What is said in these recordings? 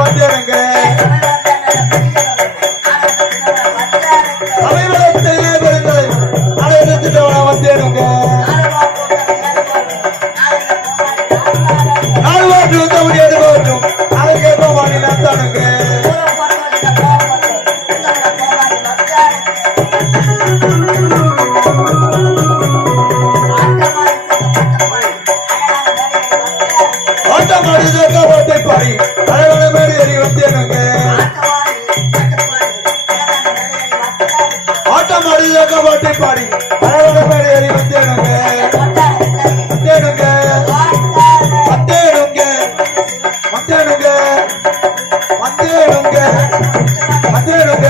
வந்தேனுங்க அவைவளத்திலே பெருங்களை அடையத்துட்டு வந்தேனுங்க நாலு வாட்டு வந்த முடியாது போட்டும் அதுக்கேற்ப மாநிலம் தானுங்க பாட்டை பாடி அழகான மேடை ஏறி வந்தேனுங்க வந்தேனுங்க வந்தேனுங்க வந்தேனுங்க வந்தேனுங்க வந்தேனுங்க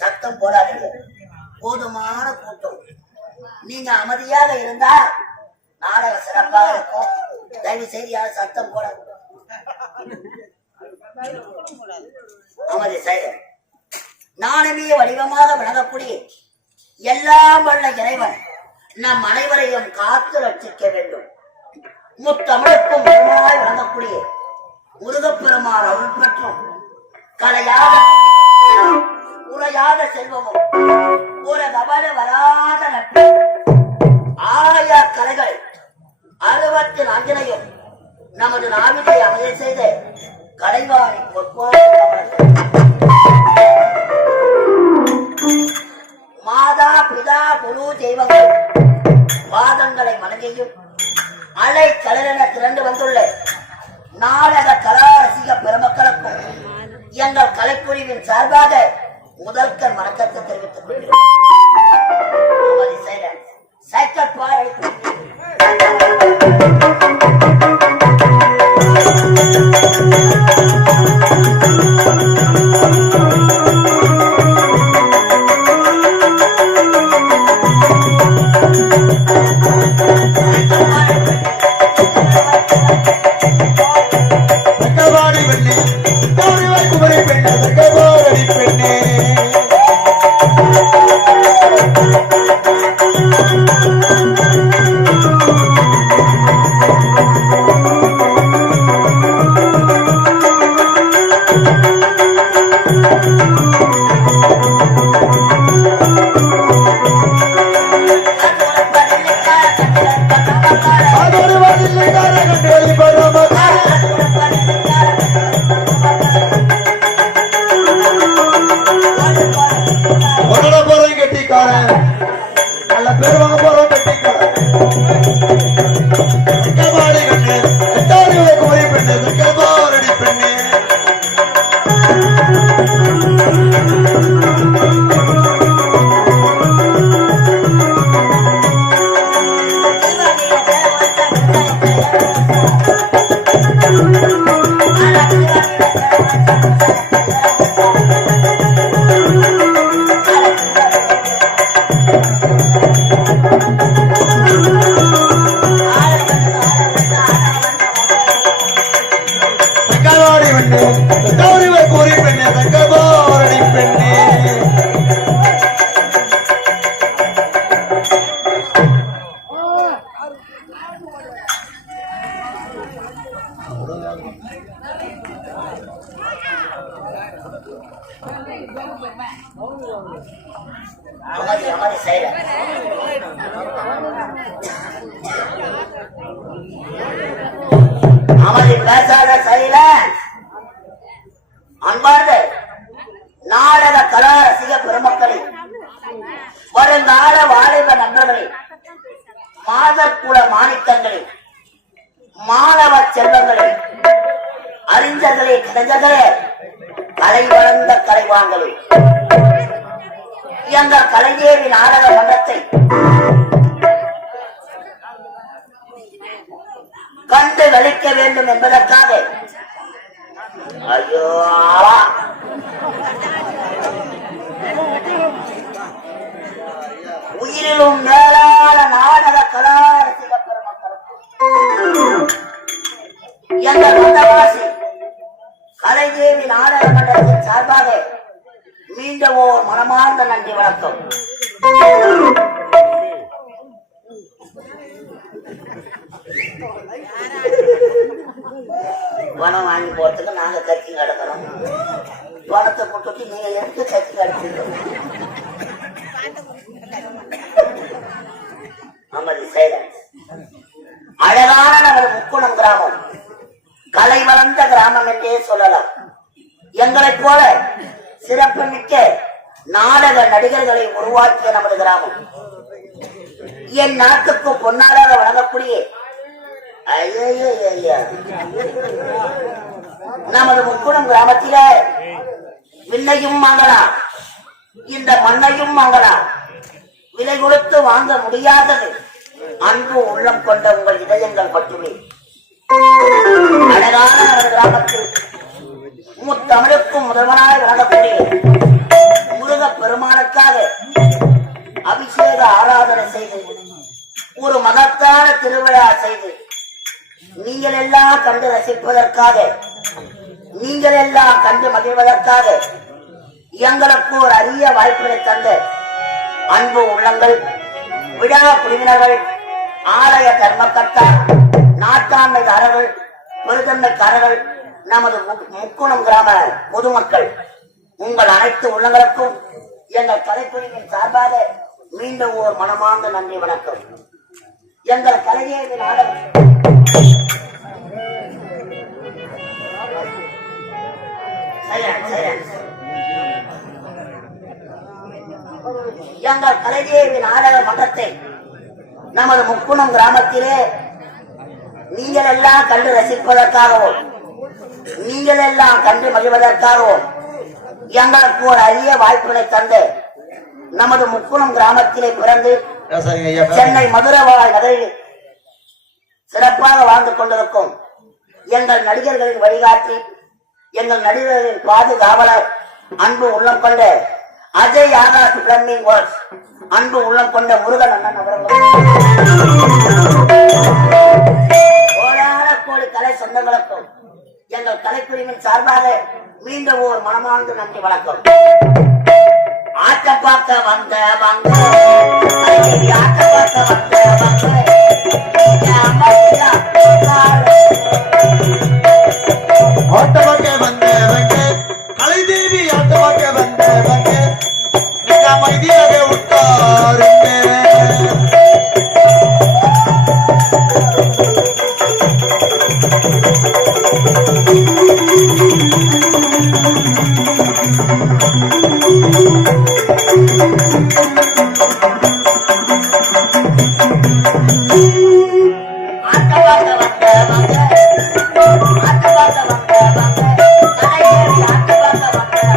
சத்தம் போடாதீங்க. போதுமான கூட்டம். நீங்க அமைதியாக இருந்தால் நாடகம் சிறப்பாக இருக்கும். தயவு செய்து யாரும் சத்தம் போடாது. அமைதி செய்ய நானுமே வடிவமாக விளங்கக்கூடிய எல்லாம் வல்ல இறைவன் நம் அனைவரையும் காத்து ரட்சிக்க வேண்டும். முத்தமிழுக்கும் பெருமாய் விளங்கக்கூடிய முருகப்பெருமான் அருள் பெற்றும் கலையாக உரையாத செல்வமும் ஒரு கவன வராத நட்பு ஆய கலைகள் 64 நமது நாவிலே அமைய செய்த கலைவாணி மாதா பிதா குரு தெய்வங்கள் பாதங்களை வணங்கியும் அலை கலரென திரண்டு வந்துள்ள நாடக கலா ரசிக பெருமக்களுக்கும் எங்கள் கலைக்குழுவின் சார்பாக முதல்கண் வணக்கத்தை தெரிவித்துக் கொள்கிறோம். அமைதி அமைதி செய்யல. அமைதி பேசாத செய்யல. அன்பார்ந்த நாடக கலா ரசிக பெருமக்களே, வருங்கால வாலிப நண்பர்களே, மாதக்குல மாணிக்கங்களே, மாணவ செல்வங்களே, அறிஞர்களே, கலைஞர்களே, கலை வளர்ந்த கலைவாங்களே, எங்கள் கலைஞேரி நாடக மன்றத்தை கண்டு களிக்க வேண்டும் என்பதற்காக ஐயோ உயிரிலும் மேலான நாடக கலாரசிக பெருமக்களுக்கும் எங்கள் வந்தவாசி கலைதேவி நாடக மன்றத்தின் சார்பாக மீண்டும் ஓர் மனமார்ந்த நன்றி வணக்கம். பணம் வாங்கி போறதுக்கு நாங்க கட்சி கிடக்கிறோம். பணத்தை போட்டு நீங்க எடுத்து கட்சி கிடச்சிருக்கோம். அழகான நமது முக்குணம் கிராமம் கலை வளர்ந்த கிராமம் என்றே சொல்லலாம். எங்களைப் போல சிறப்பு மிக்க நாடக நடிகர்களை உருவாக்கிய நமது கிராமம் என் நாட்டுக்கு பொன்னாளாக வழங்கக்கூடிய நமது முக்குணம் கிராமத்தில விண்ணையும் வாங்கலாம், இந்த மண்ணையும் வாங்கலாம். விலை கொடுத்து வாங்க முடியாதது அன்பு உள்ளம் கொண்ட உங்கள் இதயங்கள் மட்டுமே. அழகான நமது கிராமத்தில் முத்தமிழுக்கும் முதல்வனாய் வழங்கக்கூடிய முருக பெருமானுக்காக அபிஷேக ஆராதனை செய்து ஒரு மகத்தான திருவிழா செய்து நீங்கள் எல்லாம் கண்டு ரசிப்பதற்காக, நீங்கள் எல்லாம் கண்டு மகிழ்வதற்காக எங்களுக்கு ஒரு அரிய வாய்ப்பினை தந்த அன்பு உள்ளங்கள், விழா குழுவினர்கள், ஆலய தர்மகர்த்தா, நாட்டாண்மைக்காரர்கள், பெருதன்மைக்காரர்கள், நமது முக்குணம் கிராம பொதுமக்கள், உங்கள் அனைத்து உள்ளங்களுக்கும் எங்கள் கலைக்குழுவின் சார்பாக மீண்டும் ஒரு மனமார்ந்த நன்றி வணக்கம். எங்கள் கலைஞரின் நாடகம் எங்கள் கலைதேவி நாடக மன்றத்தை நமது முக்குணம் கிராமத்திலே நீங்கள் எல்லாம் கண்டு ரசிப்பதற்காகவும் நீங்கள் எல்லாம் கண்டு மகிழ்வதற்காகவும் எங்களுக்கு ஒரு அரிய வாய்ப்பினை தந்து நமது முக்குணம் கிராமத்திலே பிறந்து சென்னை மதுரவாய் நகரில் சிறப்பாக வாழ்ந்து கொண்டிருக்கும் எங்கள் நடிகர்களின் வழிகாட்டி, எங்கள் நடிகர்களின் பாதுகாவலர், அன்பு உள்ளம் கொண்ட அஜய் ஆகாஷ் பிளம்பிங் ஒர்க்ஸ், அன்பு உள்ளம் கொண்ட முருகன் அண்ணன் அவர்கள், கோடான கோடி கலை சொந்தங்களுக்கும் எங்கள் கலைக்குழுவின் சார்பாக மீண்டும் ஒரு மனமார்ந்த நன்றி வணக்கம். ஆட்ட பார்க்க வந்த வாங்க, ஆட்ட பார்க்க வந்த வாங்க, ஆட்ட பார்க்க